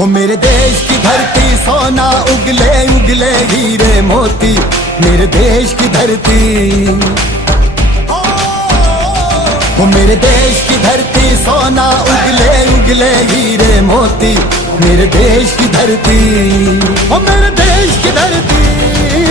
वो मेरे देश की धरती सोना उगले उगले हीरे मोती, मेरे देश की धरती। वो मेरे देश की धरती सोना उगले उगले हीरे मोती, मेरे देश की धरती। वो मेरे देश की धरती।